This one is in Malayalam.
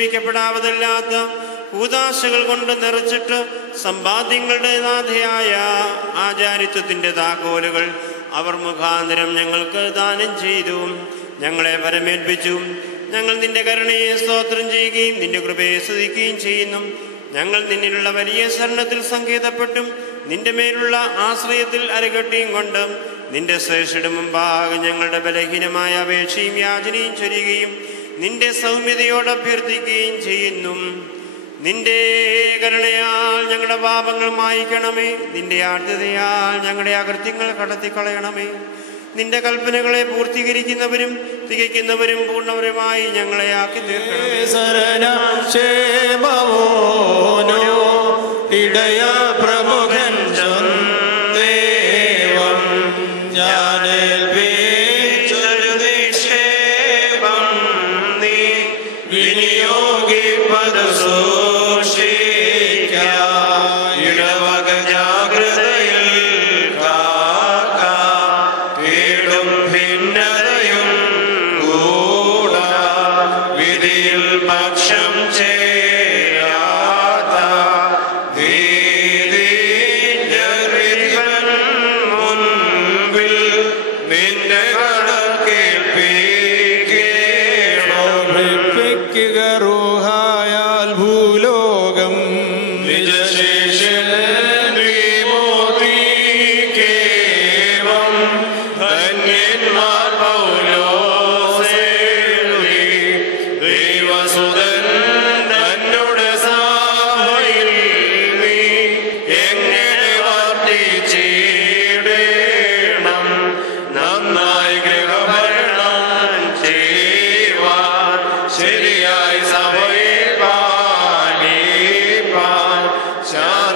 വിവേചിപ്പിക്കപ്പെടാവതല്ലാത്ത കൂദാശകൾ കൊണ്ട് നിറച്ചിട്ട് സമ്പാദ്യങ്ങളുടെ നാഥയായ ആചാരിത്വത്തിൻ്റെ താക്കോലുകൾ അവർ മുഖാന്തരം ഞങ്ങൾക്ക് ദാനം ചെയ്തു. ഞങ്ങളെ പരമേൽപ്പിച്ചു. ഞങ്ങൾ നിന്റെ കരുണയെ സ്തോത്രം ചെയ്യുകയും നിന്റെ കൃപയെ സ്തുതിക്കുകയും ചെയ്യുന്നു. ഞങ്ങൾ നിന്നിലുള്ള വലിയ ശരണത്തിൽ സങ്കേതപ്പെട്ടും നിന്റെ മേലുള്ള ആശ്രയത്തിൽ അരകെട്ടിയും കൊണ്ട് നിന്റെ ശ്രേഷ്ഠയുടെ മുമ്പാകെ ഞങ്ങളുടെ ബലഹീനമായ അപേക്ഷയും യാചനയും ചൊരിയുകയും നിന്റെ സൗമ്യതയോട് അഭ്യർത്ഥിക്കുകയും ചെയ്യുന്നു. നിന്റെ കരുണയാൽ ഞങ്ങളുടെ പാപങ്ങൾ മായിക്കണമേ. നിന്റെ ആർദ്രതയാൽ ഞങ്ങളുടെ അകൃത്യങ്ങൾ കടത്തിക്കളയണമേ. നിന്റെ കൽപ്പനകളെ പൂർത്തീകരിക്കുന്നവരും തികയ്ക്കുന്നവരും പൂർണ്ണവരുമായി ഞങ്ങളെ ആക്കി തീർക്കണമേ. ഇടയ പ്രമുഖൻ ദേവം ഞാനേൽപ്പിച്ചൊരു നിക്ഷേപം നീ വിനിയോഗിപ്പത് സൂക്ഷിക്കാം. ഇടവക ജാഗ്രതയിൽ കാക്ക കേടും ഭിന്നതയും കൂടാ വിധിയിൽ പക്ഷം ചേരാത്ത ധീരൻ മുൻപിൽ നിന്റെ കടക്കേൽപ്പിക്കുക. റൂഹായാൽ ഭൂലോകം നിജശേഷേവം ധന്യന്മാർ